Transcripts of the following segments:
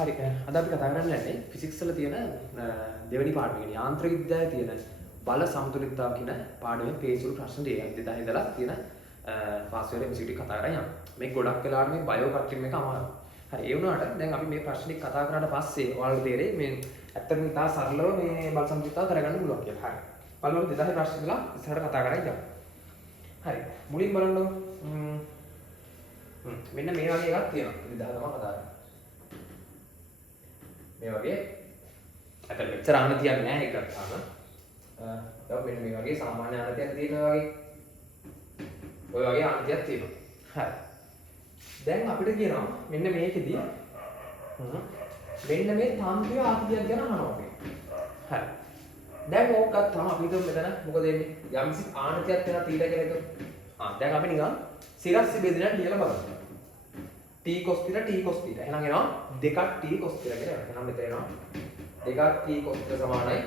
හරි අද අපි කතා කරන්න යන්නේ ෆිසික්ස් වල තියෙන දෙවෙනි පාඩම කියන්නේ යාන්ත්‍රික විද්‍යාවේ තියෙන බල සමතුලිතතාව කියන පාඩමේ පේජුළු ප්‍රශ්න ටික 2000 ඉඳලා තියෙන පාස් වල MCQ කතා කරලා යනවා. මේ ගොඩක් වෙලාවට මේ බයෝ කට්ටින් එක අමාරුයි. හරි ඒ වුණාට දැන් අපි මේ ප්‍රශ්න ටික කතා කරාට පස්සේ ඔයාලට තේරෙයි මේ ඇත්තටම ඉතා සරලව මේ බල සමතුලිතතාව කරගන්න පුළුවන් කියලා. හරි. බලමු 2000 ප්‍රශ්න ඉඳලා ඉස්සරහට කතා කරලා යමු. හරි. මුලින් බලන්න මෙන්න මේ වගේ එකක් තියෙනවා. 2000 තමයි කතා කරන්නේ. මේ වගේ අතට මෙච්චර ආන තියන්නේ නැහැ එක ගත්තාම. දැන් මෙන්න මේ වගේ සාමාන්‍ය ආනතියක් තියෙනවා වගේ. ඔය වගේ ආනතියක් තියෙනවා. හරි. දැන් අපිට කියනවා මෙන්න මේකෙදි මෙන්න මේ තන්ත්‍රය ආකෘතියක් ගැන අහනවා අපි. හරි. දැන් ඕක ගත්තාම අපි හිතමු මෙතන මොකද වෙන්නේ? යම්සි ආනතියක් වෙනවා තීටා කියලා හිතමු. දැන් අපි නිකන් සිරස්සි බෙදෙනවා කියලා බලමු. t cos theta t cos theta. එහෙනම් එනවා දෙකක් t cos theta කියලා එනවා. එහෙනම් මෙතන එනවා දෙකක් t cos theta සමානයි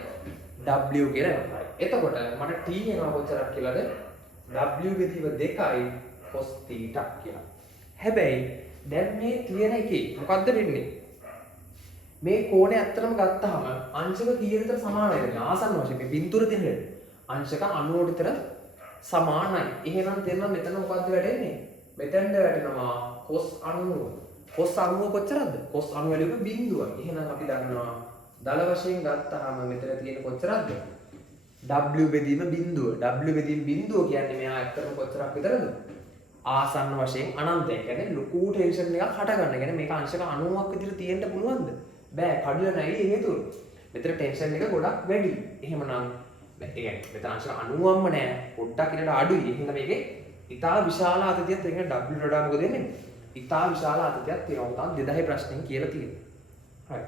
w කියලා එනවා. එතකොට මට t එනවා කොච්චරක් කියලාද? w බෙදීම 2යි cos theta කියලා. හැබැයි දැන් මේ තියෙන එකේ මොකද්ද වෙන්නේ? මේ කෝණය ඇත්තටම ගත්තාම අංශක කීයට විතර සමානයි වෙන්නේ? ආසන්න වශයෙන් මේ බිඳුර තියෙන අංශක 90ට විතර සමානයි. එහෙනම් තේරෙනවා මෙතන මොකද්ද වැඩෙන්නේ? මෙතෙන්ද වැටෙනවා cos 90. cos 90 කොච්චරද? cos 90 වැලියක බිඳුවයි. එහෙනම් අපි දන්නවා දල වශයෙන් ගත්තාම මෙතන තියෙන කොච්චරද? w බෙදීම බිඳුව. w බෙදීම බිඳුව කියන්නේ මෙහා ඇත්තටම කොච්චරක් විතරද? ආසන්න වශයෙන් අනන්තය. කියන්නේ ලොකු ටෙන්ෂන් එකක් හට ගන්න. කියන්නේ මේක අංශක 90ක් විතර තියෙන්න පුළුවන්ද? බෑ. කඩලා නැහැ හේතුව. මෙතන ටෙන්ෂන් එක ගොඩක් වැඩි. එහෙමනම් ඒ කියන්නේ මෙතන අංශක 90ක්ම නෑ. පොඩ්ඩක් ඊට අඩුයි. එහෙනම් මේකේ ඉතා විශාල ආතතියක් තියෙන w වඩා මොකද වෙන්නේ? ඉතා විශාල ආතතියක් තියෙනවා. උතන් 2000 ප්‍රශ්නෙන් කියලා තියෙනවා. හරි.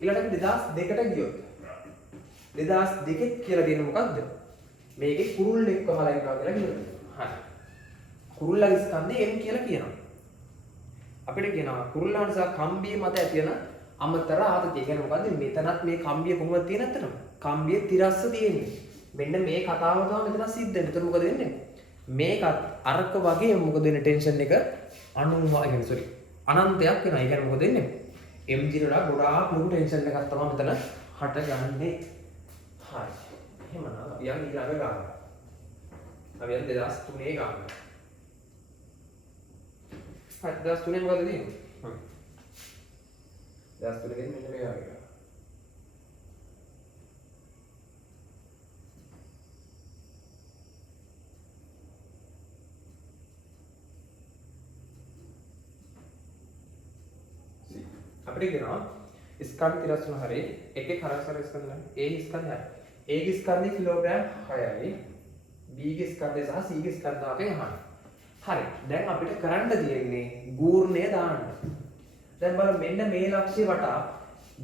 ඊළඟට 2002ට ගියොත් 2002 කියලා දෙන්නේ මොකද්ද? මේකේ කුරුල්ලෙක් වහලා ඉන්නවා කියලා කියනවා. හරි. කුරුල්ලාගේ ස්කන්ධය m කියලා කියනවා. අපිට කියනවා කුරුල්ලා නිසා කම්බිය මත ඇති වෙන අමතර ආතතිය. කියන්නේ මොකද්ද? මෙතනත් මේ කම්බිය කොහොමද තියෙන ඇත්තටම? කම්බිය තිරස්ස තියෙන්නේ. මෙන්න මේ කතාව තමයි මෙතන සිද්ධ වෙන්නේ. එතකොට මොකද වෙන්නේ? මේකත් අරක වගේ මොකද වෙන්නේ ටෙන්ෂන් එක 90 කියන්නේ සෝරි අනන්තයක් වෙනවා. ඒ කියන්නේ මොකද වෙන්නේ? mg වල ගොඩාක් ලොකු ටෙන්ෂන් එකක් තමයි මෙතන හටගන්නේ. හරි. එහෙමනම් අපි යන් ඊළඟ ගාන. අපි යන් 2003 ගාන. හරි 2003 මොකද තියෙන්නේ? 2003 ගෙන් මෙන්න මේ වගේ. අපිට කියනවා ස්කන්ධ තිරස් වුණ හරි එකේ කරස්වර ස්කන්ධ ගන්න. A ස්කන්ධය. A ගේ ස්කන්ධය කිලෝග්‍රෑම් 6යි. B ගේ ස්කන්ධය සහ C ගේ ස්කන්ධ අපෙන් අහන්න. හරි. දැන් අපිට කරන්න තියෙන්නේ ගූර්ණය දාන්න. දැන් බලන්න මෙන්න මේ ලක්ෂ්‍ය වටා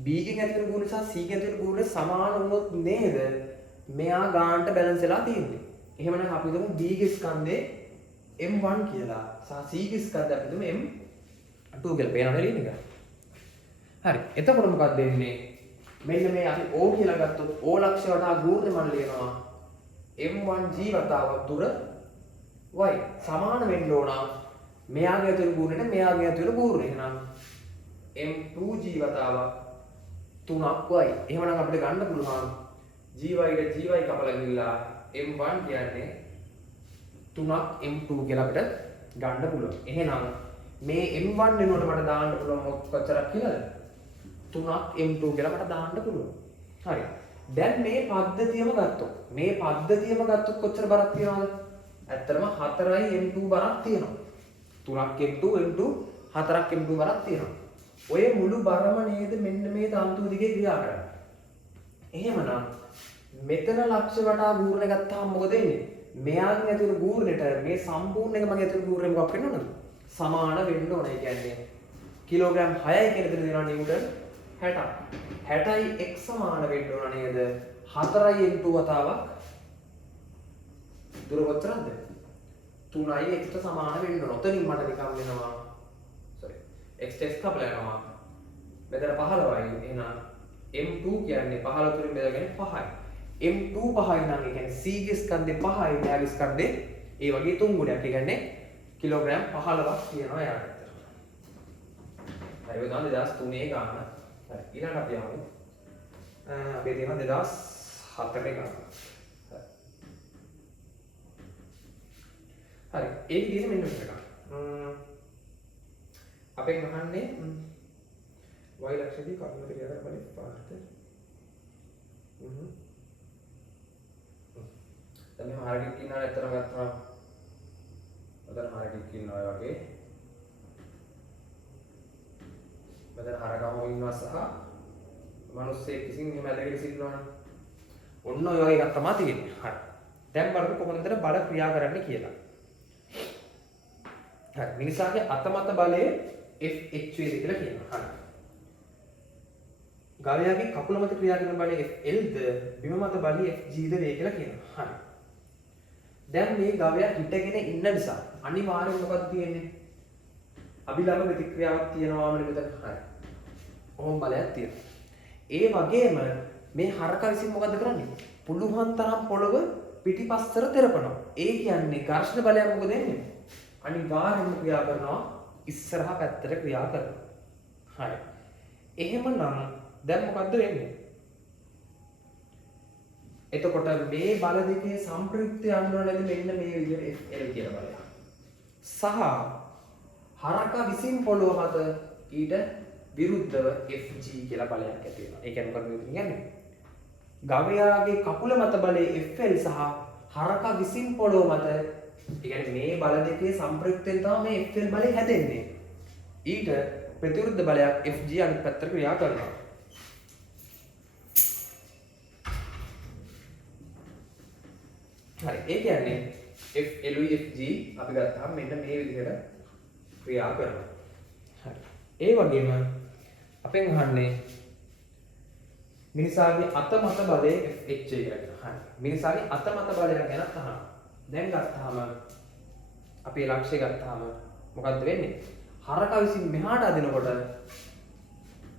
B ගෙන් ඇති වෙන ගූර්ණය සහ C ගෙන් ඇති වෙන ගූර්ණය සමාන වුණොත් නේද මෙයා ගානට බැලන්ස් වෙලා තියෙන්නේ. එහෙමනම් අපි හිතමු B ගේ ස්කන්ධේ M1 කියලා සහ C ගේ ස්කන්ධය අපි හිතමු M2 කියලා. පේනවද ලියන එක? හරි. එතකොට මොකක්ද වෙන්නේ? මෙන්න මේ අපි O කියලා ගත්තොත් O ලක්ෂ්‍ය වටා ගූර්ණය මම ලියනවා M1G වතාවක් දුර y සමාන වෙන්න ඕන මෙයාගේ ඇතුළු ගූර්ණයට මෙයාගේ ඇතුළු ගූර්ණය. එහෙනම් M2G වතාවක් 3ක් y. එහෙමනම් අපිට ගන්න පුළුවන් GY ට GY කපලා ගිහලා M1 කියන්නේ 3ක් M2 කියලා අපිට ගන්න පුළුවන්. එහෙනම් මේ M1 වෙනුවට මට දාන්න පුළුවන් කොච්චරක් කියලාද? 3ක් M2 කියලා මට දාන්න පුළුවන්. හරි. දැන් මේ පද්ධතියම ගත්තොත් කොච්චර බරක් තියනවද? ඇත්තටම 4යි M2 බරක් තියෙනවා. 3ක් M2 M2 4ක් M2 බරක් තියෙනවා. ඔය මුළු බරම නේද මෙන්න මේ තන්තු දිගේ ක්‍රියා කරන්නේ. එහෙමනම් මෙතන ලක්ෂ්‍ය වටා ගූර්ණය ගත්තාම මොකද වෙන්නේ? මෙයාගෙන් ඇතුළු ගූර්ණයට මේ සම්පූර්ණ එක මගේ ඇතුළු ගූර්ණය මොකක් වෙන්න ඕනද? සමාන වෙන්න ඕන. ඒ කියන්නේ කිලෝග්‍රෑම් 6යි කියන දේ දෙනවා නිව්ටන් 60. 60යි x සමාන වෙන්න ඕන නේද? 4යි m2 වතාවක් දුර කොච්චරද? 3යි x ට සමාන වෙන්න ඕන. ඔතනින් මට නිකම් වෙනවා sorry x කපලා යනවා. මෙතන 15යි. එහෙනම් m2 කියන්නේ 15 තුලින් බෙදගෙන 5යි. m2 5යි නම් ඒ කියන්නේ c ගේ ස්කන්ධේ 5යි මෙයාගේ ස්කන්ධේ ඒ වගේ 3 ගුණයක්. ඒ කියන්නේ කිලෝග්‍රෑම් 15ක් තියෙනවා යාට. හරි ඔය තමයි 2003 ගාන. හරි ඊළඟට අපි යමු අපේ තියෙන 2004 එක ගන්න. හරි ඒක තියෙන මෙන්න මෙතන ගන්න. අපෙන් අහන්නේ y ලක්ෂණදී කර්මත ක්‍රියාකාර බලය පාර්ථ. දැන් මේ හරකෙක් ඉන්නවා ඇත්තටම ගත්තා. මතන හරකෙක් ඉන්නවා වගේ. මතන හරකම ඉන්නවා සහ මිනිස්සෙක් විසින් එහෙම ඇදගෙන සිටිනවනේ. ඔන්න ඔය වගේ එකක් තමයි තියෙන්නේ. හරි. දැන් බලමු කොහොමද බල ක්‍රියා කරන්නේ කියලා. හරි. මිනිසාගේ අතමත බලය FH වේද කියලා කියනවා. හරි. ගවයාගේ කකුල මත ක්‍රියා කරන බලය FL ද බිම මත බලය FG ද වේ කියලා කියනවා. හරි. දැන් මේ ගවයා හිටගෙන ඉන්න නිසා අනිවාර්යෙන් මොකක්ද තියෙන්නේ? අභිලම්බ ප්‍රතික්‍රියාවක් තියෙනවාම නේද? හරි. කොහොම බලයක් තියෙනවා. ඒ වගේම මේ හරකා විසින් මොකද කරන්නේ? පුළුවන් තරම් පොළව පිටිපස්සට තෙරපනවා. ඒ කියන්නේ ඝර්ෂණ බලයක් මොකද වෙන්නේ? අනිවාර්යෙන්ම ක්‍රියා කරනවා ඉස්සරහා පැත්තට ක්‍රියා කරනවා. හරි. එහෙමනම් දැන් මොකද්ද වෙන්නේ? එතකොට මේ බල දෙකේ සම්ප්‍රයුක්තය අඳුරන්නේ මෙන්න මේ විදිහට FL කියන බලය. සහ හරකා විසින් පොළව මත ඊට විරුද්ධව FG කියලා බලයක් ඇති වෙනවා. ඒ කියන්නේ මොකක්ද කියන්නේ? ගවයාගේ කකුල මත බලයේ FL සහ හරකා විසින් පොළව මත ඒ කියන්නේ මේ බල දෙකේ සම්ප්‍රයුක්තයෙන් තමයි මේ FL බලය හැදෙන්නේ. ඊට ප්‍රතිවිරුද්ධ බලයක් FG අනිත් පැත්තට ක්‍රියා කරනවා. හරි. ඒ කියන්නේ FL FG අපි ගත්තාම මෙන්න මේ විදිහට ක්‍රියා කරනවා. හරි. ඒ වගේම අපෙන් අහන්නේ මිනිසාගේ අත මත බලය FH කියලා කියනවා. හරි. මිනිසාගේ අත මත බලය ගැන අහනවා. දැන් ගත්තාම අපේ ලක්ෂ්‍ය ගත්තාම මොකද්ද වෙන්නේ? හරකා විසින් මෙහාට අදිනකොට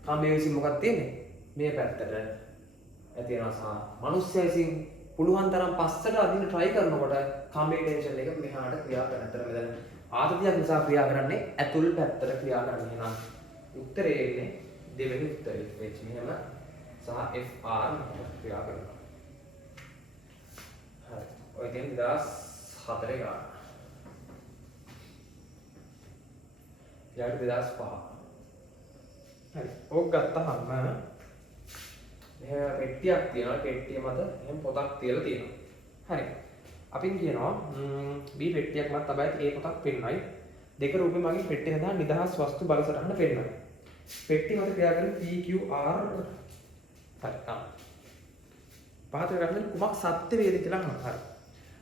කඹේ විසින් මොකක්ද තියෙන්නේ? මේ පැත්තට ඇති වෙනවා සහ මිනිස්සයා විසින් පුළුවන් තරම් පස්සට අදින්න try කරනකොට කඹේ ටෙන්ෂන් එක මෙහාට ක්‍රියා කරන. අතර මෙතන ආතතියක් නිසා ක්‍රියා කරන්නේ ඇතුල් පැත්තට ක්‍රියා කරන්නේ. එහෙනම් උත්තරේ එන්නේ දෙවෙනි උත්තරේ. H මෙහෙම සහ FR ක්‍රියා කරනවා. හරි. ඔය තියෙන 2004 ගාන. ඊට 2005. හරි. ඕක ගත්තාම මෙහෙම පෙට්ටියක් තියෙනවා. පෙට්ටිය මත එහෙම පොතක් තියලා තියෙනවා. හරි. අපින් කියනවා B පෙට්ටියක් මත තමයි A පොතක් පෙන්නයි. දෙක රූපේ මගින් පෙට්ටිය හදා නිදහස් වස්තු බලසටහන පෙන්නයි. පෙට්ටි මත ක්‍රියා කරන PQR හරි. පහත ගන්න කුමක් සත්‍ය වේද කියලා අහනවා. හරි.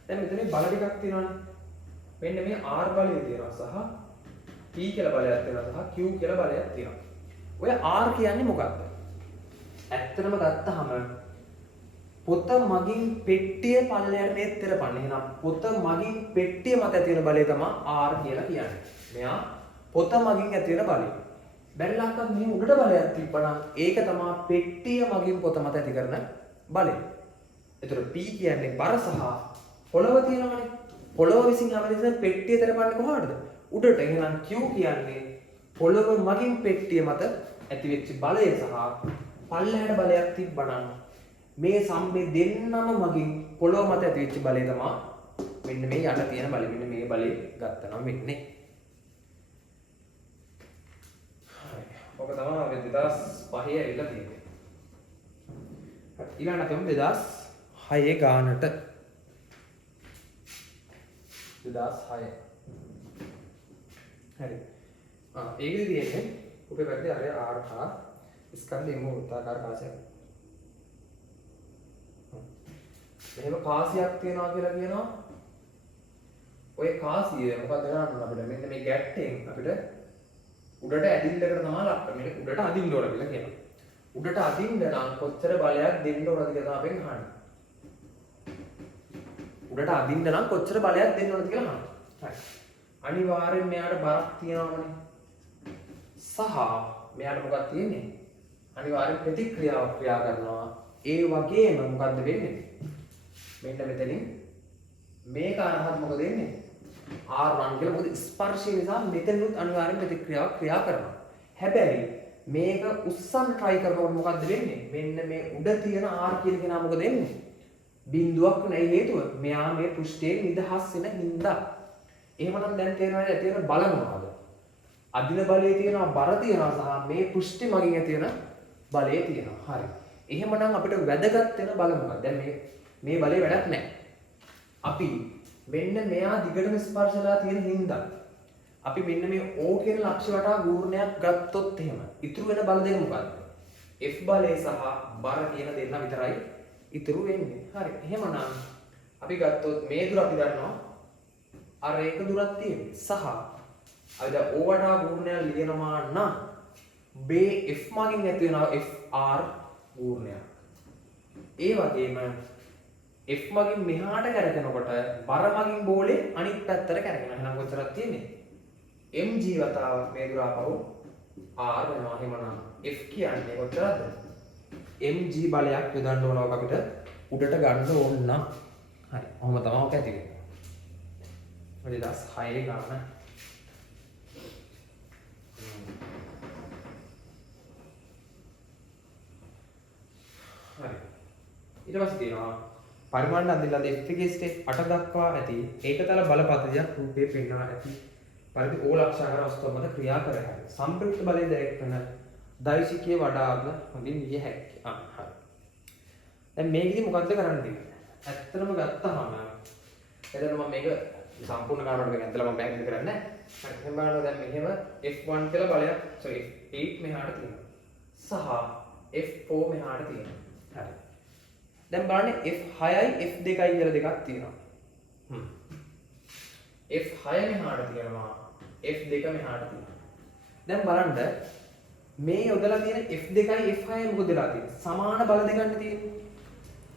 දැන් මෙතන බල ටිකක් තියෙනවානේ. මෙන්න මේ R බලය තියෙනවා සහ P කියලා බලයක් තියෙනවා සහ Q කියලා බලයක් තියෙනවා. ඔය R කියන්නේ මොකක්ද? ඇත්තටම ගත්තාම පොත මගින් පෙට්ටිය පල්ලයට මේ තෙරපන්නේ. එහෙනම් පොත මගින් පෙට්ටිය මත ඇති වෙන බලය තමයි R කියලා කියන්නේ. මෙයා පොත මගින් ඇති වෙන බලය. බැලුවාම මේ උඩට බලයක් තිබ්බනම් ඒක තමයි පෙට්ටිය මගින් පොත මත ඇති කරන බලය. එතකොට P කියන්නේ බර සහ පොළව තියෙනවනේ. පොළව විසින් හැමදෙස්සම පෙට්ටිය තෙරපන්නේ කොහොමද? උඩට. එහෙනම් Q කියන්නේ පොළව මගින් පෙට්ටිය මත ඇති වෙච්ච බලය සහ පල්ලයට බලයක් තිබ්බනම් මේ සම්මේ දෙන්නම මගින් පොළොව මත ඇති වෙච්ච බලය තමයි මෙන්න මේ යට තියෙන බලය. මෙන්න මේ බලය ගත්තනම් වෙන්නේ. හරි. ඔක තමයි අපි 2005 ඇවිල්ලා තියෙන්නේ. ඊළඟට අපි 2006 ගානට 2006. හරි. ඒකෙදි තියෙන්නේ උපේ පැත්තේ අර R ස්කන්ධ එම වෘත්තාකාර කාසියක්. මෙහෙම කාසියක් තියනවා කියලා කියනවා. ඔය කාසිය මොකද කරන්නේ අපිට? මෙන්න මේ ගැට්ටෙන් අපිට උඩට ඇදිල්ලකට තමයි ලක් කරන්නේ. උඩට අදින්න ඕන කියලා කියනවා. උඩට අදින්න නම් කොච්චර බලයක් දෙන්න ඕනද කියලා අපෙන් අහන්නේ. උඩට අදින්න නම් කොච්චර බලයක් දෙන්න ඕනද කියලා අහනවා. හරි. අනිවාර්යෙන් මෙයාට බරක් තියෙනවනේ. සහ මෙයාට මොකක්ද තියෙන්නේ? අනිවාර්යෙන් ප්‍රතික්‍රියාවක් ක්‍රියා කරනවා. ඒ වගේම මොකද්ද වෙන්නේ? මෙන්න මෙතනින් මේක අරහත් මොකද වෙන්නේ? R1 කියලා මොකද ස්පර්ශය නිසා මෙතනුත් අනිවාර්යෙන් ප්‍රතික්‍රියාවක් ක්‍රියා කරනවා. හැබැයි මේක උස්සන්න try කරනකොට මොකද්ද වෙන්නේ? මෙන්න මේ උඩ තියෙන R කියන කෙනා මොකද වෙන්නේ? බිඳුවක් නැහැ හේතුව. මෙයා මේ පෘෂ්ඨයෙන් නිදහස් වෙන හින්දා. එහෙමනම් දැන් තේරෙනවා ඇති වෙන බල මොනවද? අදින බලයේ තියෙනවා බර තියෙනවා සහ මේ පෘෂ්ඨි මගින් ඇති වෙන බලය තියෙනවා. හරි. එහෙමනම් අපිට වැදගත් වෙන බල මොකක්ද? දැන් මේ බලේ වැඩක් නැහැ. අපි මෙන්න මෙයා දිගටම ස්පර්ශලා තියෙන හින්දා අපි මෙන්න මේ O කියන ලක්ෂ්‍ය වටා ගූර්ණයක් ගත්තොත් එහෙම ඉතුරු වෙන බල දෙක මොකක්ද? F බලය සහ බර කියන දෙන්න විතරයි ඉතුරු වෙන්නේ. හරි. එහෙමනම් අපි ගත්තොත් මේ දුර අපි දන්නවා අර එක දුරක් තියෙන්නේ. සහ අපි දැන් O වටා ගූර්ණයක් ලියනවා නම් BF මගින් ඇති වෙනවා FR ගූර්ණයක්. ඒ වගේම F මගින් මෙහාට කැරකෙනකොට බර මගින් බෝලේ අනිත් පැත්තට කැරකෙනවා. එහෙනම් කොච්චරක් තියෙන්නේ? mg වතාවක් මේ දුර ආපහු r වෙනවා. එහෙමනම් F කියන්නේ කොච්චරද? mg බලයක් යොදන්න ඕනවා අපිට උඩට ගන්න ඕන නම්. හරි. ඔහොම තමයි ඔක ඇති වෙන්නේ. ඔය 2006 ගන්න. හරි. ඊට පස්සේ තියෙනවා පරිමාණ අදින්නද F එකේ ස්ටෙප් 8 දක්වා ඇති ඒකතල බලපද්ධතියක් රූපයේ පෙන්වනවා ඇති පරිදි ඕ ලක්ෂාකාර වස්තුව මත ක්‍රියා කර හැකියි. සම්ප්‍රයුක්ත බලය දැක්වෙන දෛශිකයේ වඩාත්ම හොඳින් විය හැකියි. හරි. දැන් මේකෙදි මොකද්ද කරන්න තියෙන්නේ? ඇත්තටම ගත්තාම එතන මම මේක සම්පූර්ණ කාරණාවට මේක ඇත්තටම මම පැහැදිලි කරන්නේ නැහැ. හරි. එහෙනම් බලන්න දැන් මෙහෙම F1 කියලා බලයක් F8 මෙහාට තියෙනවා. සහ F4 මෙහාට තියෙනවා. හරි. දැන් බලන්න F6යි F2යි කියලා දෙකක් තියෙනවා. F6 මෙහාට තියෙනවා F2 මෙහාට තියෙනවා. දැන් බලන්න මේ යොදලා තියෙන F2යි F6යි මොකද වෙලා තියෙන්නේ? සමාන බල දෙකක් තියෙන්නේ.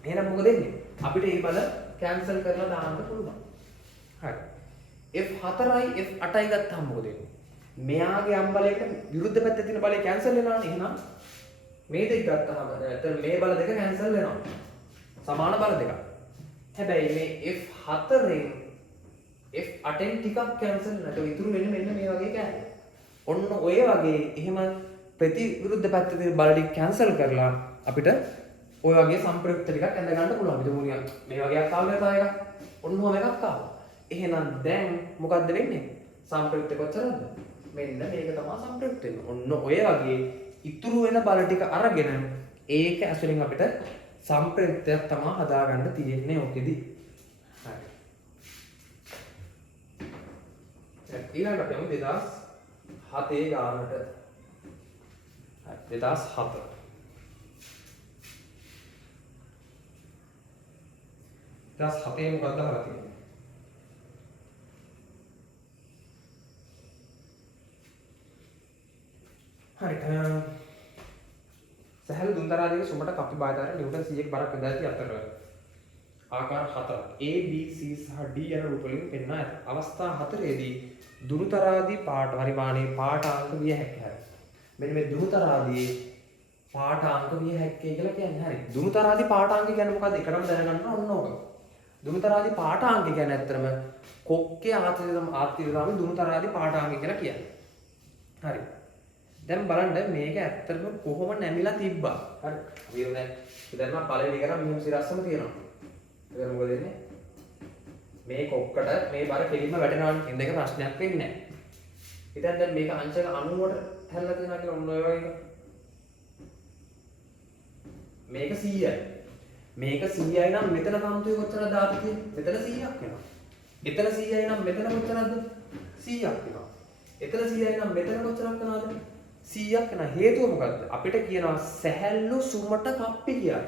එහෙනම් මොකද වෙන්නේ? අපිට මේ බල කැන්සල් කරලා දාන්න පුළුවන්. හරි. F4යි F8යි ගත්තාම මොකද වෙන්නේ? මෙයාගේ යම් බලයකට විරුද්ධ පැත්තේ තියෙන බලය කැන්සල් වෙනවානේ. එහෙනම් මේ දෙක ගත්තාම එතන මේ බල දෙක කැන්සල් වෙනවා. සමාන බල දෙකක්. හැබැයි මේ F4ෙන් F8ෙන් ටිකක් කැන්සල් නැතුව ඉතුරු වෙන්නේ මෙන්න මේ වගේ කෑලි. ඔන්න ඔය වගේ එහෙම ප්‍රතිවිරුද්ධ පැත්තේ තියෙන බල ටික කැන්සල් කරලා අපිට ඔය වගේ සම්ප්‍රයුක්ත ටිකක් ඇඳ ගන්න පුළුවන්. විදුමුනියක් මේ වගේක් ආවද තව එකක්. ඔන්න ඔහම එකක් ආවා. එහෙනම් දැන් මොකද්ද වෙන්නේ? සම්ප්‍රයුක්ත කොච්චරද? මෙන්න මේක තමයි සම්ප්‍රයුක්ත වෙන්නේ. ඔන්න ඔය වගේ ඉතුරු වෙන බල ටික අරගෙන ඒක ඇසුරින් අපිට සම්ප්‍රයුක්තයක් තමයි හදාගන්න තියෙන්නේ ඔකෙදි. හරි. ඊළඟට යමු 2007 ගානට. හරි 2007. 2007 මොකක්ද අහලා තියෙන්නේ? හරි. සහල් දුන්තරාදික සුමට කපි බාධාර නිව්ටන් 100ක බරක් යොදා ඇති අතර ආකාර 4 A B C සහ D යන රූප වලින් පෙන්වා ඇත. අවස්ථා 4ේදී දුරුතරාදී පාට පරිමාණයේ පාඨාංක විය හැකියි. මෙන්න මේ දුරුතරාදී පාඨාංක විය හැකියි කියලා කියන්නේ. හරි. දුරුතරාදී පාඨාංක කියන්නේ මොකද්ද? එකටම දැනගන්න ඕන ඕක. දුරුතරාදී පාඨාංක කියන්නේ ඇත්තටම කොක්කේ ආත්‍රිතම දුරුතරාදී පාඨාංක කියලා කියන්නේ. හරි. දැන් බලන්න මේක ඇත්තටම කොහොම නැමිලා තිබ්බා. හරි. අපි දැන් මම පළවෙනි කරා මිනිම් සිරස්සම තියෙනවා. ඒක මොකද වෙන්නේ? මේ කොක්කට මේ බර කෙලින්ම වැටෙනවනේ. ඉතින් දෙක ප්‍රශ්නයක් වෙන්නේ නැහැ. ඉතින් දැන් මේක අංශක 90ට හැරලා තියෙනවා කියලා ඔන්න ඔය වගේ. මේක 100යි. මේක 100යි නම් මෙතන කම්තුවේ කොච්චරද දාපු තියෙන්නේ? මෙතන 100ක් වෙනවා. එතන 100යි නම් මෙතන කොච්චරද? 100ක් වෙනවා. එතන 100යි නම් මෙතන කොච්චරක් වෙනවද? 100ක් වෙන හේතුව මොකද්ද? අපිට කියනවා සැහැල්ලු සුමට කප්පි කියලා.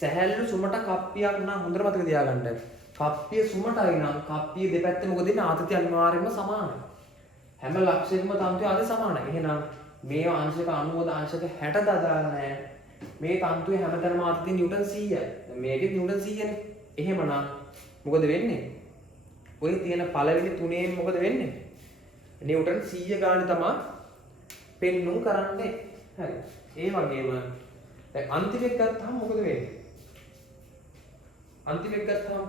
සැහැල්ලු සුමට කප්පියක් නම් හොඳට මතක තියාගන්න. කප්පිය සුමටයි නම් කප්පිය දෙපැත්තේ මොකද වෙන්නේ? ආතතිය අනිවාර්යයෙන්ම සමානයි. හැම ලක්ෂයකම තන්තුවේ ආද සමානයි. එහෙනම් මේ අංශක 90 අංශක 60 දාලා නැහැ. මේ තන්තුවේ හැමතැනම ආතතිය නිව්ටන් 100යි. මේකේ නිව්ටන් 100නේ. එහෙමනම් මොකද වෙන්නේ? ඔය තියෙන පළවෙනි තුනෙන් මොකද වෙන්නේ? නිව්ටන් 100 ගානේ තමයි පෙන්නුම් කරන්නේ. හරි. ඒ වගේම දැන් අන්තිම එක ගත්තාම මොකද වෙන්නේ? අන්තිම එක ගත්තාම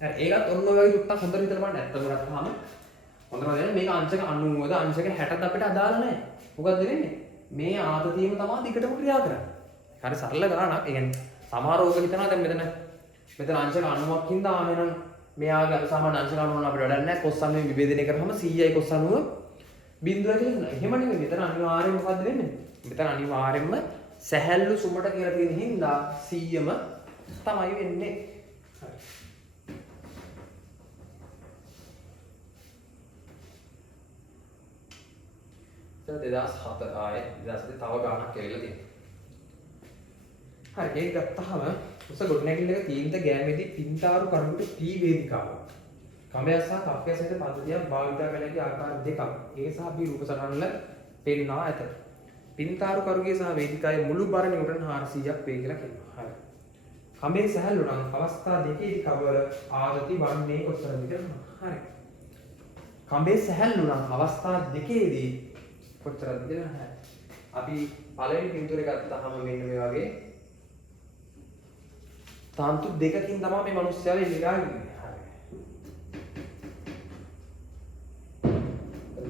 හරි ඒකත් ඔන්න ඔය වගේ ටුට්ටක් හොඳට හිතලා බලන්න. ඇත්තම ගත්තාම හොඳම දේ මේක අංශක 90ද අංශක 60ද අපිට අදාළ නැහැ. මොකද්ද වෙන්නේ? මේ ආතතියම තමයි දිගටම ක්‍රියා කරන්නේ. හරි සරල ගණනක්. ඒ කියන්නේ සමහරවක හිතනවා දැන් මෙතන අංශක 90ක් හින්දා එහෙනම් මෙයාගේ සාමාන්‍ය අංශක 90 අපිට වැඩක් නැහැ. cos 90 විභේදනය කරාම 100යි cos 90 බිඳුව කියලා කියනවා. එහෙම නෙමෙයි. මෙතන අනිවාර්යයෙන්ම මොකද්ද වෙන්නේ? මෙතන අනිවාර්යයෙන්ම සැහැල්ලු සුමට කියලා තියෙන හින්දා 100ම තමයි වෙන්නේ. හරි. දැන් 2007 ආයේ 2007 තව ගානක් කියලා තියෙනවා. හරි ඒක ගත්තාම උස ගොඩනැගිල්ලක තීන්ත ගෑමේදී පින්තාරු කරුණට P වේදිකාව. කඹය සහ කප්පය සහිත පද්ධතියක් භාවිත කළේගේ ආකාර දෙකක්. ඒ සහ B රූප සටහනල පෙන්වා ඇත. පින්තාරු කරුගේ සහ වේදිකාවේ මුළු බර නිව්ටන් 400ක් වේ කියලා කියනවා. හරි. කඹේ සැහැල්ලු නම් අවස්ථා දෙකේදී කවර ආරති වන්නේ කොතරම්ද කියලා. හරි. කඹේ සැහැල්ලු නම් අවස්ථා දෙකේදී කොතරම්ද කියලා. හරි. අපි පළවෙනි පින්තූරය ගත්තාම මෙන්න මේ වගේ තන්තු දෙකකින් තමයි මේ මිනිස්සයා වෙන්නේ ගාන්නේ. හරි.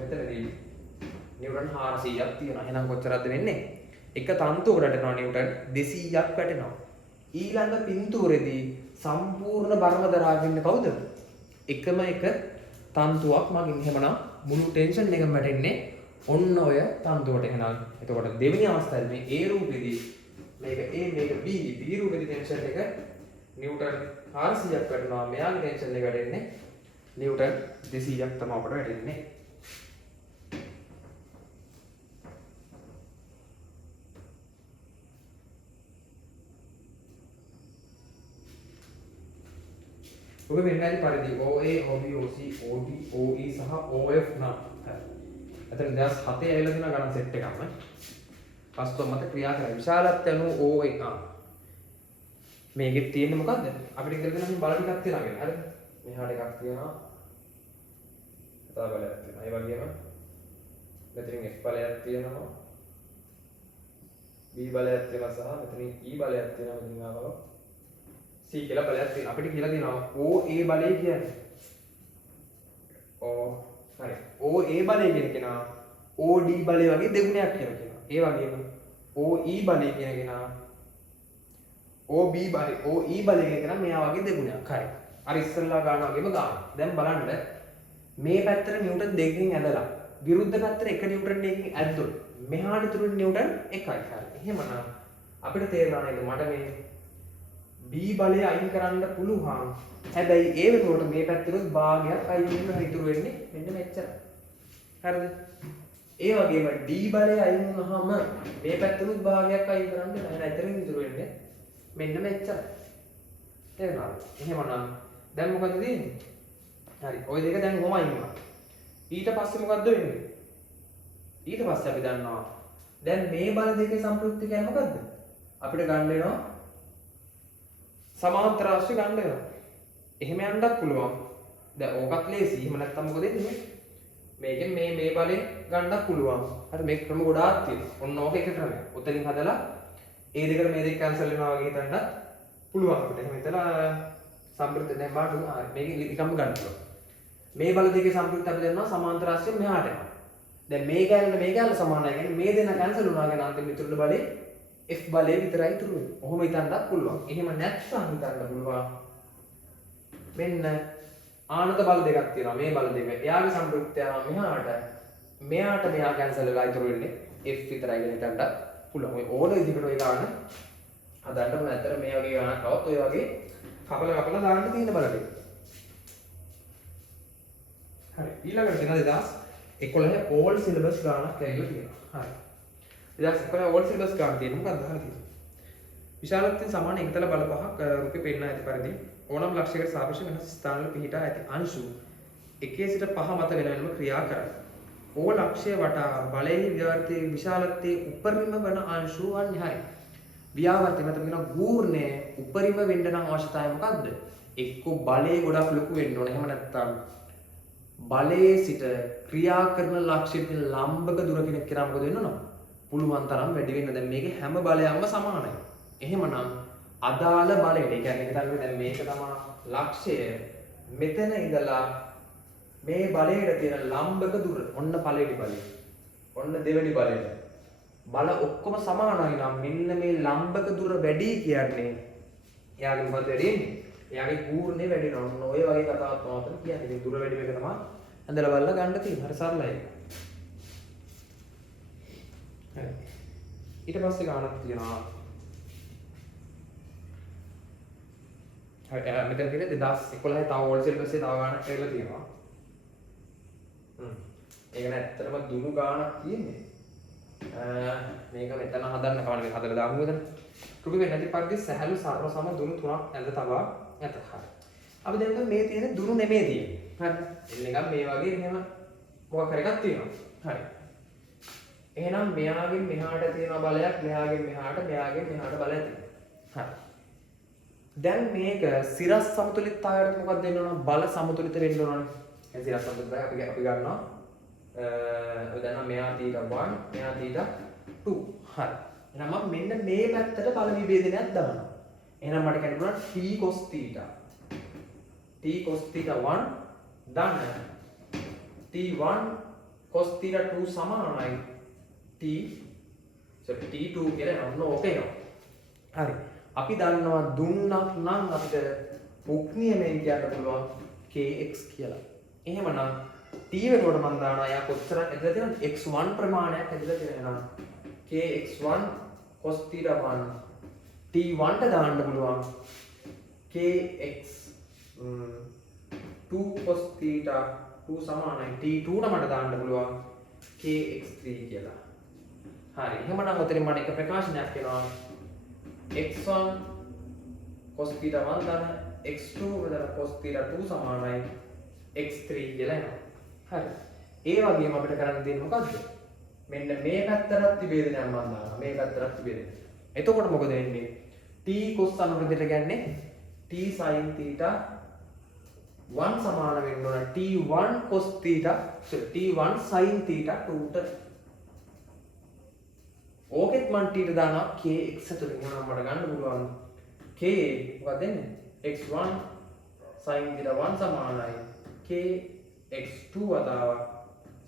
මෙතනදී නිව්ටන් 400ක් තියෙනවා. එහෙනම් කොච්චරද වෙන්නේ? එක තන්තුවකට වැටෙනවා නිව්ටන් 200ක් වැටෙනවා. ඊළඟ පින්තූරෙදී සම්පූර්ණ බරම දරාගෙන කවුද? එකම එක තන්තුවක් මගින්. එහෙමනම් මුළු ටෙන්ෂන් එකම වැටෙන්නේ ඔන්න ඔය තන්තුවට. එහෙනම් එතකොට දෙවෙනි අවස්ථාවේ මේ A රූපෙදී මේක A මේක B රූපෙදී ටෙන්ෂන් එක නිව්ටන් 400ක් වැටෙනවා. මෙයාගේ ටෙන්ෂන් එක වැටෙන්නේ නිව්ටන් 200ක් තමයි අපට වැටෙන්නේ. ඔබ වෙනදායි පරිදි OA, OB, OC, OD, OE සහ OF නම්. හරි. එතන 2007 ඇවිල්ලා තියෙන ගණන් සෙට් එකක්ම. පස්තුව මත ක්‍රියා කරයි. විශාලත්වය අනුව OA. මේකෙත් තියෙන්නේ මොකද්ද? අපිට ඉඳලා තියෙන මේ බල ටිකක් තියෙනවා කියලා. හරිද? මෙහාට එකක් තියෙනවා. තව බලයක් තියෙනවා. ඒ වගේම මෙතනින් F බලයක් තියෙනවා. B බලයක් තියෙනවා සහ මෙතනින් E බලයක් තියෙනවා. මෙතනින් ආවම C කියලා බලයක් තියෙනවා. අපිට කියලා දෙනවා OA බලය කියන්නේ. හරි. OA බලය කියන කෙනා OD බලය වගේ දෙගුණයක් කියලා කියනවා. ඒ වගේම OE බලය කියන කෙනා OB බලය OE බලය කියන කෙනා මෙයා වගේ දෙගුණයක්. හරි. අර ඉස්සෙල්ලා ගන්න වගේම ගන්න. දැන් බලන්න මේ පැත්තට නිව්ටන් දෙකකින් ඇදලා විරුද්ධ පැත්තට එක නිව්ටන් එකකින් ඇද්දොත් මෙහාට ඉතුරු නිව්ටන් එකයි. හරි. එහෙමනම් අපිට තේරෙනවා නේද මට මේ B බලය අයින් කරන්න පුළුවන්. හැබැයි ඒ වෙනකොට මේ පැත්තට භාගයක් අයින් වෙනවා ඉතුරු වෙන්නේ මෙන්න මෙච්චර. හරිද? ඒ වගේම D බලය අයින් වුණාම මේ පැත්තට භාගයක් අයින් කරන්න බෑ. එතනින් ඉතුරු වෙන්නේ මෙන්න මෙච්චර. තේරුණාද? එහෙමනම් දැන් මොකද තියෙන්නේ? හරි. ওই දෙක දැන් කොහොම අයින් වුණා. ඊට පස්සේ මොකද්ද වෙන්නේ? ඊට පස්සේ අපි දන්නවා දැන් මේ බල දෙකේ සම්ප්‍රයුක්ත කියන්නේ මොකද්ද? අපිට ගන්න වෙනවා සමාන්තර රාශිය ගන්න වෙනවා. එහෙම යන්නත් පුළුවන්. දැන් ඕකත් ලේසි. එහෙම නැත්නම් මොකද වෙන්නේ? මේකෙන් මේ බලය ගන්නත් පුළුවන්. හරි මේක ක්‍රම ගොඩාක් තියෙනවා. ඔන්න ඕක එක ක්‍රමයක්. උතනින් හදලා ඒ දෙකට මේ දෙක කැන්සල් වෙනවා වගේ හිතන්නත් පුළුවන් අපිට. එහෙම හිතලා සම්ප්‍රයුක්ත දැන් බාටු මේක නිකම්ම ගන්න පුළුවන්. මේ බල දෙකේ සම්ප්‍රයුක්ත අපි දන්නවා සමාන්තර රාශිය මෙහාට යනවා. දැන් මේ කැලේ සමානයි. කියන්නේ මේ දෙන කැන්සල් වුණා කියන අන්තිම ඉතුරු බලේ F බලය විතරයි ඉතුරු වෙන්නේ. ඔහොම හිතන්නත් පුළුවන්. එහෙම නැත්නම් හිතන්න පුළුවන්. මෙන්න ආනත බල දෙකක් තියෙනවා. මේ බල දෙක. එයාගේ සම්ප්‍රයුක්තය යනවා මෙහාට මෙයා කැන්සල් වෙලා ඉතුරු වෙන්නේ F විතරයි කියන හිතන්න පුළුවන්. ඔය ඕන විදිහකට ඔය ගන්න හදන්න ඕන. ඇත්තට මේ වගේ ගණනක් આવත් ඔය වගේ කපලා දාන්න තියෙන බල ටික. හරි. ඊළඟට දෙන 2011 ඕල් සිලබස් ගණනක් ඇවිල්ලා තියෙනවා. හරි. 2011 ඕල් සිලබස් ගන්න තියෙන මොකක්ද අහලා තියෙන්නේ? විශාලත්වයෙන් සමාන එකතල බල පහක් රූපේ පෙන්වා ඇති පරිදි ඕනම ලක්ෂයකට සාපේක්ෂව වෙනස් ස්ථානවල පිහිටා ඇති අංශු 1 සිට 5 මත වෙන වෙනම ක්‍රියා කරයි. ඕ ලක්ෂය වටා බලයේ ව්‍යාවෘතයේ විශාලත්වයේ උපරිම වන අංශු වන්නේ හරි. ව්‍යාවෘතය මත කියන ගූර්ණය උපරිම වෙන්න නම් අවශ්‍යතාවය මොකද්ද? එක්ක බලයේ ගොඩක් ලොකු වෙන්න ඕනේ. එහෙම නැත්නම් බලයේ සිට ක්‍රියා කරන ලක්ෂයට ලම්බක දුර කෙනෙක් කියලා මොකද වෙන්න ඕන? පුළුවන් තරම් වැඩි වෙන්න. දැන් මේකේ හැම බලයක්ම සමානයි. එහෙමනම් අදාළ බලයට ඒ කියන්නේ හිතන්න දැන් මේක තමයි ලක්ෂය. මෙතන ඉඳලා මේ බලයට තියෙන ලම්බක දුර ඔන්න පළවෙනි බලය. ඔන්න දෙවෙනි බලයට. බල ඔක්කොම සමානයි නම් මෙන්න මේ ලම්බක දුර වැඩි කියන්නේ එයාගේ මොකද වැඩි වෙන්නේ? එයාගේ පූර්ණේ වැඩි වෙනවා. ඔන්න ඔය වගේ කතාවක් තමයි කියන්නේ. මේ දුර වැඩි වෙන එක තමයි ඇඳලා බලලා ගන්න තියෙන්නේ. හරි සරලයි. හරි. ඊට පස්සේ ගානක් තියෙනවා. හරි මෙතන තියෙන්නේ 2011 තව හෝල්සේල් බස්සේ තව ගානක් කියලා තියෙනවා. ඒක නෑ ඇත්තටම දුණු ගානක් තියෙන්නේ. මේක මෙතන හදන්න කවන්න මේ හදලා දාමු මෙතන. රුපි වෙන්නේ නැති පරිදි සහැල්ලු සර්ව සම දුණු තුනක් ඇඳ තබා ඇත. හරි. අපි දැන් මේ තියෙන දුණු නෙමෙයි තියෙන්නේ. හරි. එන්න එකක් මේ වගේ මෙහෙම මොකක් හරි එකක් තියෙනවා. හරි. එහෙනම් මෙයාගෙන් මෙහාට තියෙන බලයක් මෙයාගෙන් මෙහාට බලයක් තියෙනවා. හරි. දැන් මේක සිරස් සමතුලිතතාවයට මොකක්ද දෙන්න ඕන? බල සමතුලිත වෙන්න ඕනනේ. ඒ සිරස් සමතුලිතතාවය අපි ගන්නවා. අපි දන්නවා මෙයා θ1 මෙයා θ2. හරි. එහෙනම් මම මෙන්න මේ පැත්තට බල විභේදනයක් දානවා. එහෙනම් මට කියන්න පුළුවන් t cos θ. t cos θ1 දන්න t1 cos θ2 සමානයි t2 කියලා නෝන ඕකේ නෝ. හරි. අපි දන්නවා දුන්නක් නම් අපිට උක්නියමෙන් කියන්න පුළුවන් kx කියලා. එහෙමනම් t වෙනුවට මම දානවා යා කොච්චර ඇදලා තියෙනවද x1 ප්‍රමාණයක් ඇදලා තියෙනවා. kx1 cos θ1 t1 ට දාන්න පුළුවන් kx2 cos θ2 සමානයි t2 ට මට දාන්න පුළුවන් kx3 කියලා. හරි. එහෙමනම් ඔතනින් මට එක ප්‍රකාශනයක් එනවා. x1 cos θ1 දාන x2 දාන cos θ2 සමානයි x3 කියලා එනවා. හරි. ඒ වගේම අපිට කරන්න තියෙන්නේ මොකද්ද? මෙන්න මේ පැත්තට විභේදනයක් මම දානවා. මේ පැත්තට විභේදනය. එතකොට මොකද වෙන්නේ? t cos අනුරදිට ගන්නේ t sin θ 1 සමාන වෙන්න ඕන t1 cos θ t1 sin θ 2ට. ඕකෙත් මම t ට දානවා kx ඇතුළේ. මොනවා මට ගන්න පුළුවන්? k මොකක්ද දෙන්නේ? x1 sin θ 1 සමානයි kx2 වතාව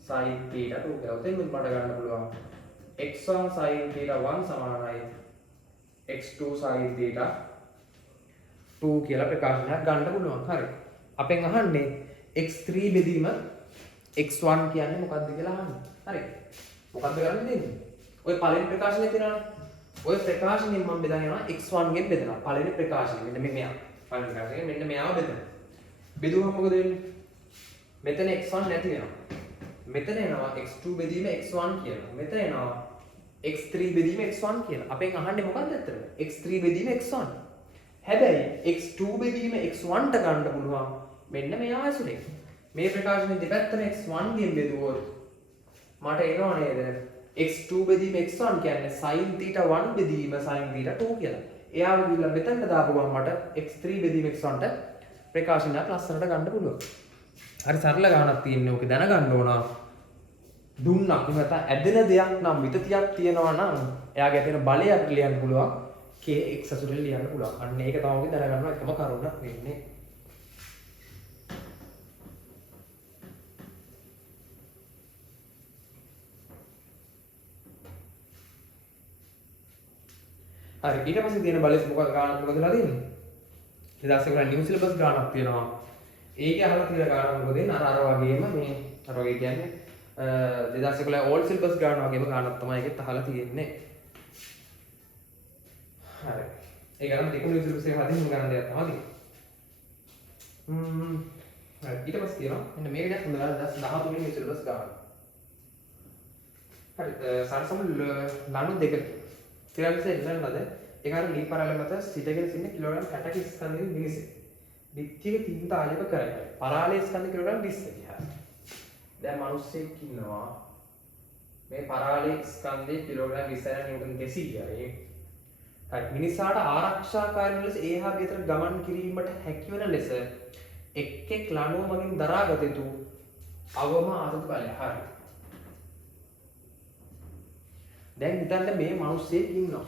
sin θ 2 කියලා. උතෙන් මට ගන්න පුළුවන් x1 sin θ 1 සමානයි x2 sin θ 2 කියලා ප්‍රකාශනයක් ගන්න පුළුවන්. හරි. අපෙන් අහන්නේ x3 බෙදීම x1 කියන්නේ මොකක්ද කියලා අහන්නේ. හරි. මොකක්ද කරන්න දෙන්නේ? ඔය පළවෙනි ප්‍රකාශනය තියෙනවනේ. ඔය ප්‍රකාශනයෙන් මම බෙදන් යනවා x1 ගෙන් බෙදනවා. පළවෙනි ප්‍රකාශනය මෙන්න මෙයා. පළවෙනි ප්‍රකාශනය මෙන්න මෙයාව බෙදනවා. බෙදුවම මොකද වෙන්නේ? මෙතන x1 නැති වෙනවා. මෙතන එනවා x2 බෙදීම x1 කියලා. මෙතන එනවා x3 බෙදීම x1 කියලා. අපෙන් අහන්නේ මොකක්ද ඇත්තටද? x3 බෙදීම x1. හැබැයි x2 බෙදීම x1 ට ගන්න පුළුවන් මෙන්න මෙයා ඇසුරෙන්. මේ ප්‍රකාශනයේ දෙපැත්තම x1 ගෙන් බෙදුවොත් මට එනවා නේද? x2 බෙදීම x1 කියන්නේ sin θ1 බෙදීම sin θ2 කියලා. එයාව ගිහලා මෙතනට දාපු ගමන් මට x3 බෙදීම x1 ට ප්‍රකාශනයක් ලස්සනට ගන්න පුළුවන්. හරි සරල ගානක් තියෙන්නේ ඕකේ දැනගන්න ඕන. දුන්නක් නැත්නම් ඇදෙන දෙයක් නම් විතතියක් තියෙනවා නම් එයාගේ තියෙන බලයක් ලියන්න පුළුවන් kx අසුරෙන් ලියන්න පුළුවන්. අන්න ඒක තමයි ඔගේ දැනගන්න එකම කරුණ වෙන්නේ. හරි ඊට පස්සේ තියෙන බලස් මොකක්ද ගානක් මොකදලා තියෙන්නේ? 2011 නිව් සිලබස් ගානක් තියෙනවා. ඒකේ අහලා තියෙන ගානක් මොකද දෙන්නේ? අර වගේම මේ අර වගේ කියන්නේ 2011 ඕල්ඩ් සිලබස් ගාන වගේම ගානක් තමයි ඒකෙත් අහලා තියෙන්නේ. හරි. ඒ ගාන දෙක නිව් සිලබස් එක හදින්න ගාන දෙයක් තමයි. හරි ඊට පස්සේ තියෙනවා මෙන්න මේක දැන් හොඳට 2013 නිව් සිලබස් ගාන. හරි සාරසම ලණු දෙක තිරවිසේ ඉන්නනද ඒක අර ලී පරාල මත සිටගෙන ඉන්න කිලෝග්‍රෑම් 60ක ස්කන්ධෙ මිනිස්සේ. දික්තියක තින්ත ආලේප කරයි. පරාලේ ස්කන්ධ කිලෝග්‍රෑම් 20 කියලා. දැන් මිනිස්සෙක් ඉන්නවා මේ පරාලේ ස්කන්ධේ කිලෝග්‍රෑම් 20 නිව්ටන් 200යි. හරි මිනිසාට ආරක්ෂාකාරී ලෙස ඒහා ගෙතර ගමන් කිරීමට හැකිවන ලෙස එක් ලණුව මගින් දරාගත යුතු අවම ආතති බලය. හරි. දැන් හිතන්න මේ මිනිස්සෙක් ඉන්නවා.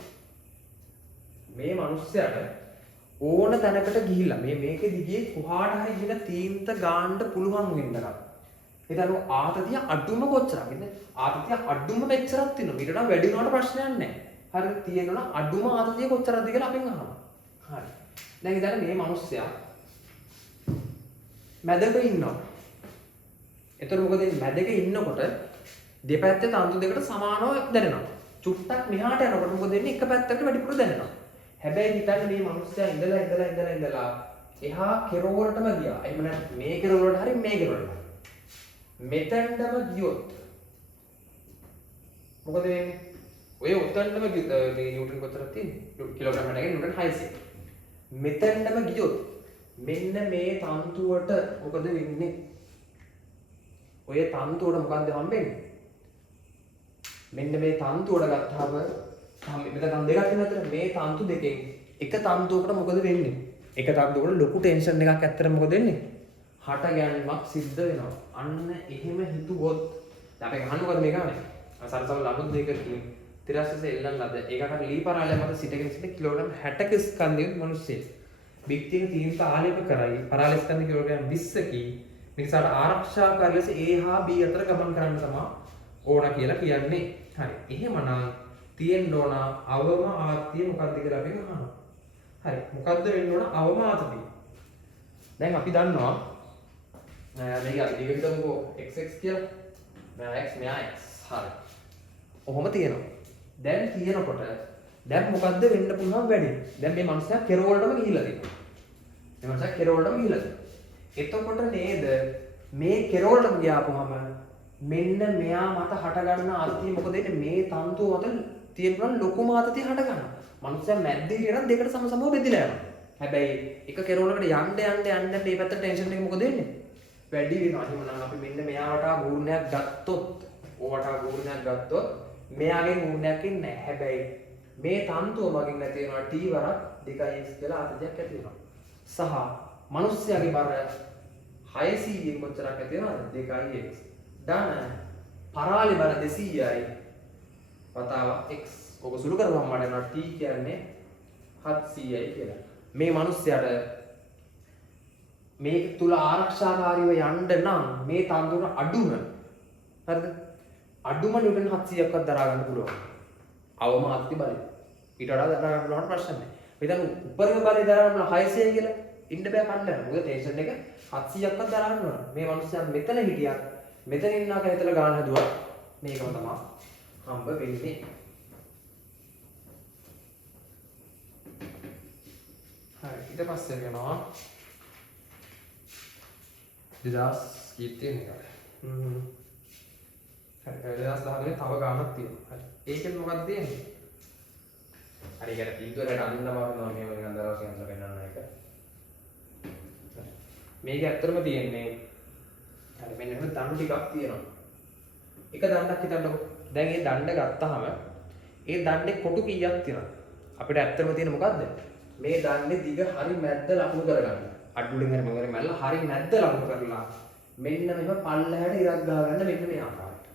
මේ මිනිස්සයාට ඕන තැනකට ගිහිල්ලා මේකේ දිගේ කොහාට හරි ගිහිල්ලා තීන්ත ගාන්න පුළුවන් වෙන්නවා. හිතන්න ආතතිය අඩුම කොච්චරද? ආතතිය අඩුම මෙච්චරක් තියෙනවා. ඊට වඩා වැඩි වුණාට ප්‍රශ්නයක් නැහැ. හරිද? තියෙනවා අඩුම ආතතිය කොච්චරද කියලා අපෙන් අහනවා. හරි. දැන් ඉතින් මේ මිනිස්සයා මැදක ඉන්නවා. එතකොට මොකද මේ මැදක ඉන්නකොට දෙපැත්තේ තන්තු දෙකට සමානව දැනෙනවා. චුට්ටක් මෙහාට යනකොට මොකද වෙන්නේ? එක පැත්තකට වැඩිපුර දැනෙනවා. හැබැයි හිතන්න මේ මිනිස්සයා ඉඳලා එහා කෙරවලටම ගියා. එහෙම නැත්නම් මේ කෙරවලට හරි මේ කෙරවලට. මෙතෙන්ටම ගියොත් මොකද වෙන්නේ? ඔය උතන්ටම මේ නිව්ටන් කොතරක් තියෙන්නේ? Kilogram හැටගෙන Newton 600. මෙතෙන්ටම ගියොත් මෙන්න මේ තන්තුවට මොකද වෙන්නේ? ඔය තන්තුවට මොකද්ද හම්බෙන්නේ? මෙන්න මේ තන්තුවට ගත්තාම මෙතන තන්තු දෙකක් තියෙනවා. මේ තන්තු දෙකෙන් එක තන්තුවකට මොකද වෙන්නේ? එක තන්තුවකට ලොකු ටෙන්ෂන් එකක් ඇත්තට මොකද වෙන්නේ? හට ගැනීමක් සිද්ධ වෙනවා. අන්න එහෙම හිතුවොත් අපි අහන්න මොකද මේ ගානේ? සරසවල අනුත් දෙක තිරස්සේ එල්ලන්නද ඒකට ලී පරාලය මත සිටගෙන සිට කිලෝග්‍රෑම් 60ක ස්කන්ධයෙන් මිනිස්සෙක් බික්තියක තීන්ත ආලේප කරයි පරාල ස්කන්ධ කිලෝග්‍රෑම් 20කී මිනිසාට ආරක්ෂාකාරී ලෙස A හා B අතර ගමන් කරන්න තමයි ඕන කියලා කියන්නේ. හරි. එහෙමනම් තියෙන්න ඕන අවම ආත්තිය මොකක්ද කියලා අපි අහනවා. හරි. මොකද්ද වෙන්න ඕන අවම ආත්තිය? දැන් අපි දන්නවා මේක අපි දිගට හිතමුකෝ xx කියලා. මෙයා x මෙයා x. හරි. ඔහොම තියෙනවා. දැන් තියෙනකොට දැන් මොකද්ද වෙන්න පුළුවන් වැඩි? දැන් මේ මනුස්සයා කෙරවලටම ගිහිල්ලා තියෙනවා. මේ මනුස්සයා කෙරවලටම ගිහිල්ලා තියෙනවා. එතකොට නේද මේ කෙරවලටම ගියාපුවම මෙන්න මෙයා මත හට ගන්න ආත්තිය මොකද වෙන්නේ? මේ තන්තුව මත තියෙන ලොකුම ආත්තිය හට ගන්නවා. මනුස්සයා මැද්දේ කියන දෙකට සමසමව බෙදලා යනවා. හැබැයි එක කෙරවලකට යන්න මේ පැත්තට ටෙන්ෂන් එක මොකද වෙන්නේ? වැඩි වෙනවා. එහෙනම් අපි මෙන්න මෙයාට ගූර්ණයක් ගත්තොත් මෙයාගේ ගූර්ණයක් ඉන්නේ නැහැ. හැබැයි මේ තන්තුව මගින් නැති වෙනවා t වරක් 2x කියලා ආතතියක් ඇති වෙනවා. සහ මිනිස්යාගේ බර 600න් කොච්චරක් ඇති වෙනවද? 2x. ධන පරාලේ බර 200යි. වතාවක් x. ඔක සුළු කරවම මට එනවා t කියන්නේ 700යි කියලා. මේ මිනිස්යාට මේක තුල ආරක්ෂාකාරීව යන්න නම් මේ තන්තුව අඩුම හරිද? අඩුම නිව්ටන් 700ක්වත් දරා ගන්න පුළුවන්. අවම අත්ති බලය. ඊට වඩා දරා ගන්න පුළුවන් ප්‍රශ්න නැහැ. මෙතන උපරිම බලය දරා ගන්න 600 කියලා ඉන්න බෑ කන්න. මොකද ටෙන්ෂන් එක 700ක්වත් දරා ගන්න ඕන. මේ මිනිස්සයා මෙතන හිටියත් මෙතන ඉන්නා කියලා හිතලා ගාන හදුවා. මේකම තමයි හම්බ වෙන්නේ. හරි ඊට පස්සේ යනවා 2000 කීප තියෙනවා. හරි 2010 තව ගානක් තියෙනවා. හරි. ඒකෙන් මොකක්ද තියෙන්නේ? හරි ඒකට පිටුවරට අඳින්නම වුණා මේ වගේ අඳලා කියන්න පෙන්නන්න එක. මේක ඇත්තටම තියෙන්නේ හරි මෙන්න මෙහෙම දණ්ඩු ටිකක් තියෙනවා. එක දණ්ඩක් හිතන්නකෝ. දැන් මේ දණ්ඩ ගත්තාම ඒ දණ්ඩේ කොටු කීයක් තියෙනවද? අපිට ඇත්තටම තියෙන මොකද්ද? මේ දණ්ඩේ දිග හරි මැද්ද ලකුණු කරගන්න. අඩුලින් හරි මොකද මැල්ල හරි මැද්ද ලකුණු කරලා මෙන්න මෙහෙම පල්ලහැට ඉරක් ගහගන්න මෙන්න මේ ආකාරයට.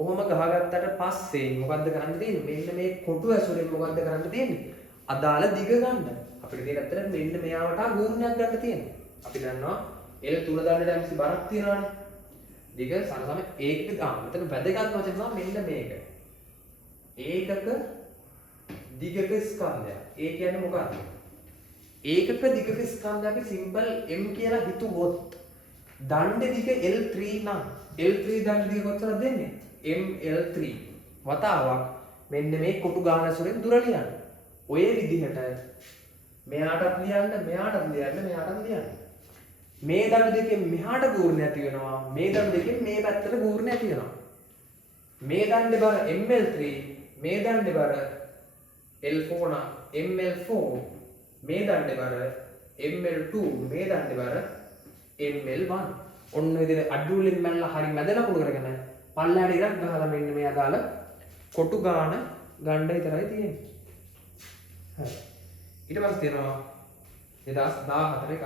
ඔහොම ගහගත්තට පස්සේ මොකද්ද කරන්න තියෙන්නේ? මෙන්න මේ කොටු ඇසුරෙන් මොකද්ද කරන්න තියෙන්නේ? අදාළ දිග ගන්න. අපිට තියෙන ඇත්තට මෙන්න මෙයාට ගූර්ණයක් ගන්න තියෙනවා. අපි දන්නවා L 3 දණ්ඩට MC බරක් තියෙනවානේ. දිග සමසම ඒකක මෙතන වැදගත් වචන තමයි මෙන්න මේක. ඒකක දිගක ස්කන්ධය. ඒ කියන්නේ මොකක්ද? ඒකක දිගක ස්කන්ධයක සිම්බල් m කියලා හිතුවොත් දණ්ඩ දිග L3 නම් L3 දණ්ඩ දිග කොච්චරද දෙන්නේ? ML3 වතාවක් මෙන්න මේ කොටු ගාන ඇසුරෙන් දුර ලියන්න. ඔය විදිහට මෙයාටත් ලියන්න මේ දණ්ඩ දෙකෙන් මෙහාට ගූර්ණය ඇති වෙනවා. මේ දණ්ඩ දෙකෙන් මේ පැත්තට ගූර්ණය ඇති වෙනවා. මේ දණ්ඩේ බර ML3 මේ දණ්ඩේ බර L4 නම් ML4 මේ දණ්ඩේ බර ML2 මේ දණ්ඩේ බර ML1 ඔන්න විදිහට අඩුවලින් මැල්ල හරි මැද ලකුණු කරගෙන පල්ලහැට ඉරක් ගහලා මෙන්න මේ අදාළ කොටු ගාන ගන්න විතරයි තියෙන්නේ. හරි. ඊට පස්සේ තියෙනවා 2014 එකක්.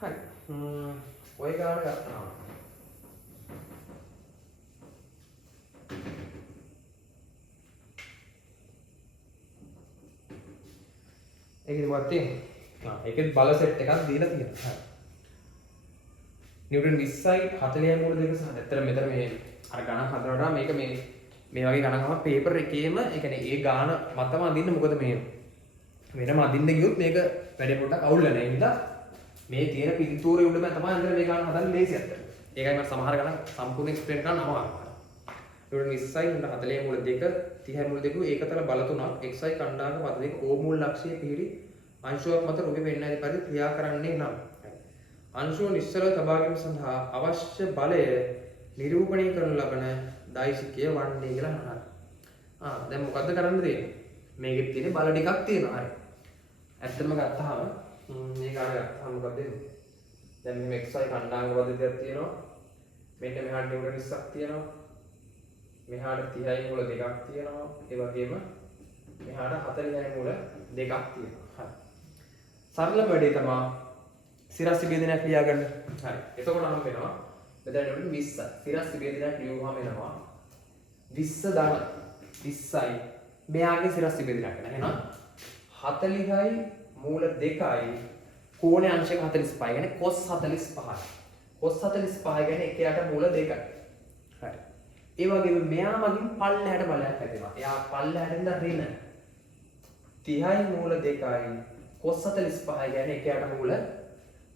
හරි. ඔය ගාන ගත්තාම ඒකෙදි මොකක්ද තියෙන්නේ? ඒකෙත් බල සෙට් එකක් දීලා තියෙනවා. හරි. නිව්ටන් 20යි 40යි මූල දෙක සහ ඇත්තට මෙතන මේ අර ගණන් හදනකොට මේක මේ වගේ ගණන් අහම පේපර් එකේම ඒ කියන්නේ ඒ ගාන මතම අදින්න මොකද මේ වෙනම අදින්න ගියොත් මේක වැඩි පොඩ්ඩක් අවුල් වෙනවා. ඒ නිසා මේ තියෙන පින්තූරේ උඩම තමයි අnder මේ ගාන හදන්න ලේසි අත්තට. ඒකයි මම සමහර ගණන් සම්පූර්ණ එක්ස්ප්ලেইন කරන්න අමාරුයි. නිව්ටන් 20යි 40යි මූල දෙක 30යි මූල දෙක ඒකතර බල තුනක් xy කණ්ඩායම පද දෙක O මූල ලක්ෂයේ පිහිටි අංශුවක් මත රුපියල් වෙන්න ඇති පරිදි ක්‍රියා කරන්නේ නම් අංශුව නිශ්චලව තබා ගැනීම සඳහා අවශ්‍ය බලය නිරූපණය කරන ලබන දෛශිකය වන්නේ කියලා අහනවා. දැන් මොකද්ද කරන්න තියෙන්නේ? මේකෙත් තියෙන බල ටිකක් තියෙනවා. හරි. ඇත්තටම ගත්තාම මේක අර ගත්තාම මොකද වෙන්නේ? දැන් මේ xy කණ්ඩායම පද දෙකක් තියෙනවා. මෙන්න මෙහාට නිව්ටන් 20ක් තියෙනවා. මෙහාට 30යි මූල දෙකක් තියෙනවා. ඒ වගේම මෙහාට 40යි මූල දෙකක් තියෙනවා. හරි. සරලම වැඩේ තමයි සිරස්ති බෙදනයක් ලියා ගන්න. හරි. එතකොට නම් වෙනවා මෙතන 20. සිරස්ති බෙදනයක් ලියුවාම එනවා 20 ධන 20යි. මෙයාගේ සිරස්ති බෙදනයක් නේද? එහෙනම් 40යි මූල 2යි කෝණේ අංශක 45. කියන්නේ cos 45යි. cos 45 කියන්නේ එකයට මූල 2යි. හරි. ඒ වගේම මෙයා මගින් පල්ලහැට බලයක් ඇතිවෙනවා. එයා පල්ලහැට ඉඳන් ඍණ 30යි මූල 2යි cos 45 කියන්නේ එකයට මූල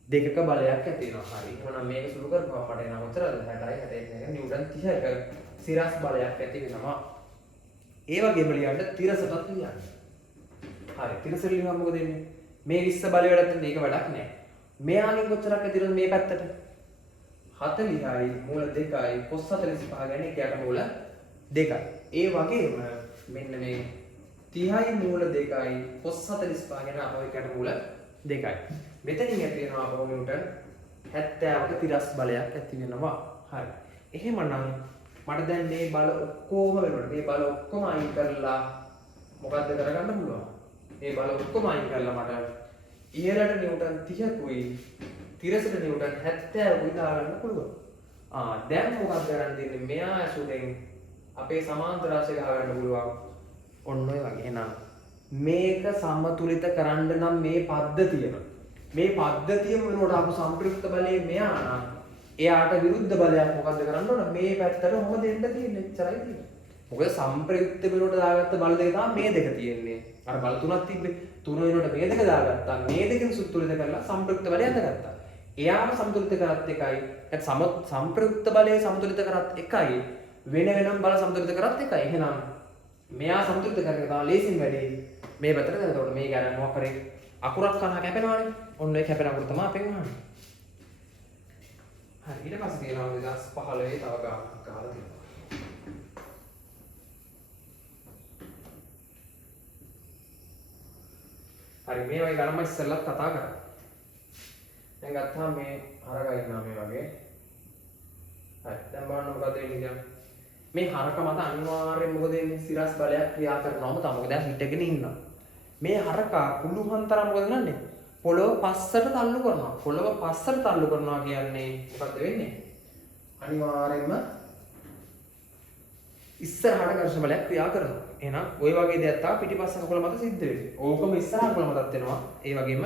දෙකක බලයක් ඇති වෙනවා. හරි. එහෙනම් මේක සුළු කරපුවම මට එන උත්තරය 60යි 61 නිව්ටන් 30ක සිරස් බලයක් ඇති වෙනවා. ඒ වගේම ලියන්න තිරසටත් ලියන්න. හරි. තිරසට ලියුවම මොකද වෙන්නේ? මේ 20 බලය වැඩක් මේක වැඩක් නෑ. මෙයාගෙන් කොච්චරක් ඇතිරද මේ පැත්තට? 40යි මූල 2යි cos 45 කියන්නේ එකයට මූල 2යි. ඒ වගේම මෙන්න මේ 30යි මූල 2යි cos 45 කියන්නේ අපෝ එකයට මූල 2යි. මෙතනින් ඇති වෙනවා අපෝ නිව්ටන් 70ක තිරස් බලයක් ඇති වෙනවා. හරි. එහෙමනම් මට දැන් මේ බල ඔක්කොම වෙනකොට මේ බල ඔක්කොම අයින් කරලා මොකද්ද කරගන්න පුළුවන්? මේ බල ඔක්කොම අයින් කරලා මට ඉහළට නිව්ටන් 30කුයි තිරසට නිව්ටන් 70කුයි දාගන්න පුළුවන්. දැන් මොකක්ද කරන්න දෙන්නේ? මෙයා ඇසුරෙන් අපේ සමාන්තර රාශිය ගහගන්න පුළුවන්. ඔන්න ඔය වගේ. එහෙනම් මේක සමතුලිත කරන්න නම් මේ පද්ධතියම මේ පද්ධතියම වෙනකොට අපු සම්ප්‍රයුක්ත බලයේ මෙයා නම් එයාට විරුද්ධ බලයක් මොකද්ද කරන්න ඕන? මේ පැත්තට මොකද දෙන්න තියෙන්නේ? එච්චරයි තියෙන්නේ. මොකද සම්ප්‍රයුක්ත වෙනකොට දාගත්ත බල දෙක තමයි මේ දෙක තියෙන්නේ. අර බල තුනක් තිබ්බේ. තුන වෙනකොට මේ දෙක දාගත්තා. මේ දෙකෙන් සුතුලිත කරලා සම්ප්‍රයුක්ත බලය හදගත්තා. එයාම සමතුලිත කරත් එකයි. සම්ප්‍රයුක්ත බලය සමතුලිත කරත් එකයි. වෙන වෙනම බල සමතුලිත කරත් එකයි. එහෙනම් මෙයා සමතුලිත කරගෙන තමයි ලේසින් වැඩි මේ පැත්තට දෙන්න. එතකොට මේ ගැන මොකක් කරේ අකුරක් කනහ කැපෙනවානේ. ඔන්න ඒ කැපෙන අකුර තමයි අපෙන් අහන්නේ. හරි. ඊට පස්සේ තියෙනවා 2015 තව ගානක් ගහලා තියෙනවා. හරි. මේ වගේ ගණන් මම ඉස්සෙල්ලත් කතා කරා. දැන් ගත්තාම මේ හරක ඉන්නවා මේ වගේ. හරි. දැන් බලන්න මොකද වෙන්නේ කියලා. මේ හරක මත අනිවාර්යයෙන් මොකද වෙන්නේ? සිරස් බලයක් ක්‍රියා කරනවම තමයි. මොකද දැන් හිටගෙන ඉන්නවා. මේ හරකා පුළුවන් තරම් මොකද කරන්නේ? පොළොව පස්සට තල්ලු කරනවා. පොළොව පස්සට තල්ලු කරනවා කියන්නේ මොකද්ද වෙන්නේ? අනිවාර්යයෙන්ම ඉස්සරහට ඝර්ෂණ බලයක් ක්‍රියා කරනවා. එහෙනම් ওই වගේ දෙයක් තමයි පිටිපස්ස කකුල මත සිද්ධ වෙන්නේ. ඕකම ඉස්සරහ කකුල මතත් වෙනවා. ඒ වගේම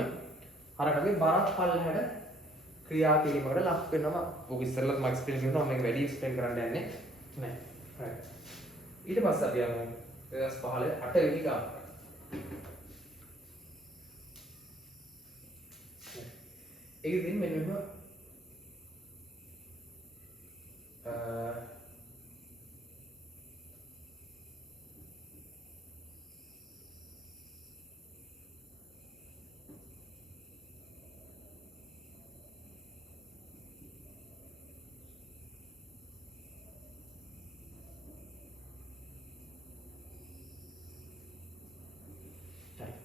හරකගේ බරත් පල්ලහැට ක්‍රියා කිරීමකට ලක් වෙනවා. ඕක ඉස්සරලත් මම එක්ස්ප්ලেইন කරනවා. මේක වැඩි එක්ස්ප්ලেইන් කරන්න යන්නේ නැහැ. හරි. ඊට පස්සේ අපි යමු 2015 8 වෙනි ගාන. ඒකෙදින් මෙන්න මෙහෙම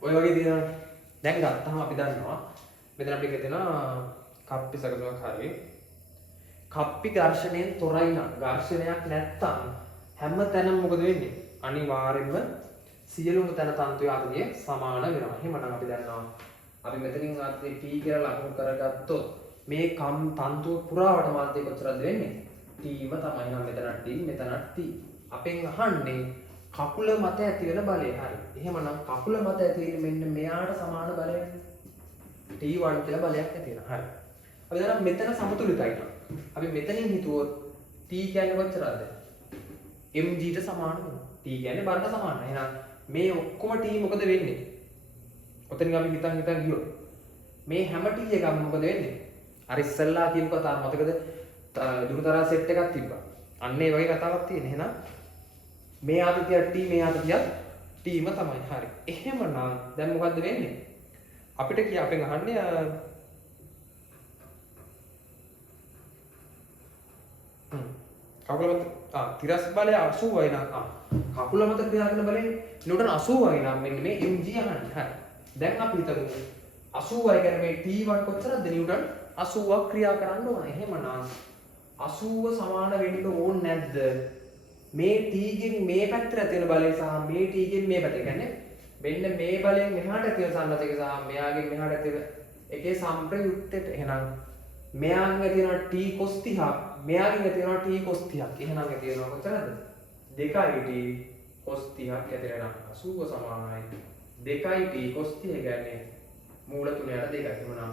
ඔය වගේ තියෙනවා. දැන් ගත්තාම අපි දන්නවා මෙතන අපිට තියෙනවා කප්පි සකසුවක් හරියි. කප්පි ඝර්ෂණයෙන් තොරයි නම් ඝර්ෂණයක් නැත්තම් හැම තැනම මොකද වෙන්නේ? අනිවාර්යයෙන්ම සියලුම තැන තන්තුවේ ආදිය සමාන වෙනවා. එහෙමනම් අපි දන්නවා අපි මෙතනින් ආදී P කියලා ලකුණු කරගත්තොත් මේ තන්තුව පුරාවට මාධ්‍ය කොච්චරද වෙන්නේ? T ම තමයි. නම් මෙතනත් T මෙතනත් T. අපෙන් අහන්නේ කකුල මත ඇති වෙන බලය. හරි. එහෙමනම් කකුල මත ඇති වෙන්නේ මෙන්න මෙයාට සමාන බලයක්. T1 කියලා බලයක් ඇති වෙනවා. හරි. අපි දැන් මෙතන සමතුලිතයි නා. අපි මෙතනින් හිතුවොත් t කියන්නේ කොච්චරද? mg ට සමාන වෙනවා. t කියන්නේ බරට සමානයි. එහෙනම් මේ ඔක්කොම t මොකද වෙන්නේ? ඔතනින් අපි හිතන් ගියොත් මේ හැම t එකක්ම මොකද වෙන්නේ? අර ඉස්සල්ලා කියපු කතාව මතකද? දුරුතරා සෙට් එකක් තිබ්බා. අන්න ඒ වගේ කතාවක් තියෙන. එහෙනම් මේ ආතතිය t මේ ආතතිය t ම තමයි. හරි. එහෙමනම් දැන් මොකද්ද වෙන්නේ? අපිට කිය අපෙන් අහන්නේ කකුල මත තිරස් බලය 80යි නම් කකුල මත ක්‍රියා කරන බලය නිව්ටන් 80යි නම් මෙන්න මේ mg අහන්නේ. හරි. දැන් අපි හිතමු 80යි කියන්නේ මේ t1 කොච්චරද? නිව්ටන් 80ක් ක්‍රියා කරන්න ඕන. එහෙමනම් 80 සමාන වෙන්න ඕනේ නැද්ද? මේ t ගෙන් මේ පැත්තට තියෙන බලය සහ මේ t ගෙන් මේ පැත්තට. කියන්නේ මෙන්න මේ බලයෙන් මෙහාට තියෙන සම්බන්ධක සහ මෙයාගෙන් මෙහාට තියෙන එකේ සම්ප්‍රයුක්තයට. එහෙනම් මෙයාගෙන් තියෙනවා t cos 30ක්, මෙයාගෙන් තියෙනවා t cos 30ක්. එහෙනම් ඒ තියෙනවා කොච්චරද? 2t cos 30ක් ඇතේනම් 80 සමානයි 2t cos 30 කියන්නේ මූල 3ට 2යි. එහෙනම්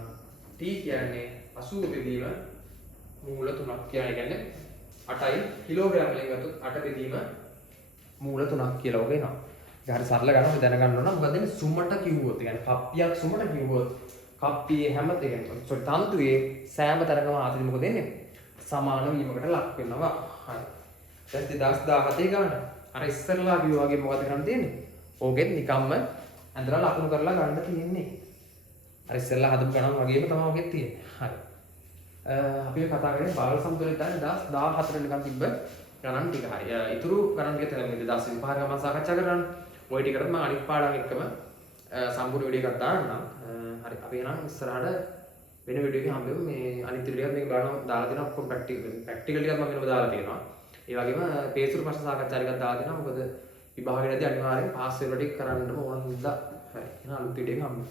t කියන්නේ 80 බෙදීම මූල 3ක් කියන්නේ 8යි කිලෝග්‍රෑම් වලින් ගත්තොත් 8 බෙදීම මූල 3ක් කියලා ඔක එනවා. ඒක හරි සරල ගණන් දැනගන්න ඕන. මොකද මේ සුමට කිව්වොත් කියන්නේ කප්පියක් සුමට කිව්වොත් කප්පියේ හැම දෙයක්ම තන්තුවේ සෑම තැනකම ආතතිය මොකද වෙන්නේ? සමාන වීමකට ලක් වෙනවා. හරි. දැන් 2017 ගන්න. අර ඉස්සරලා කිව්වා වගේ මොකද කරන්න තියෙන්නේ? ඕකෙත් නිකම්ම ඇඳලා ලකුණු කරලා ගන්න තියෙන්නේ. අර ඉස්සරලා හදපු ගණන් වගේම තමයි ඕකෙත් තියෙන්නේ. හරි. අපි කතා කරන්නේ බාල සම්තුලිතයන් 2014 නිකන් තිබ්බ ගණන් ටික. හරි. ඊතුරු ගණන් ටික තමයි 2025 ගමන් සාකච්ඡා කරන්නේ. ওই ටිකට මම අනිත් පාඩම් එක්කම සම්පූර්ණ වීඩියෝ එකක් දාන්නම්. හරි. අපි එහෙනම් ඉස්සරහට වෙන වීඩියෝ එකක් හම්බෙමු. මේ අනිත් වීඩියෝ එකත් මේක බලන්න දාලා තියෙනවා. ඔක්කොම ප්‍රැක්ටිකල් ටිකක් මම වෙනම දාලා තියෙනවා. ඒ වගේම පේසුරු ප්‍රශ්න සාකච්ඡා ටිකක් දාලා තියෙනවා. මොකද විභාගෙදී අනිවාර්යෙන් පාස් වෙන ටික කරන්නම ඕන හින්දා. හරි. එහෙනම් අලුත් වීඩියෝ එකක් හම්බෙමු.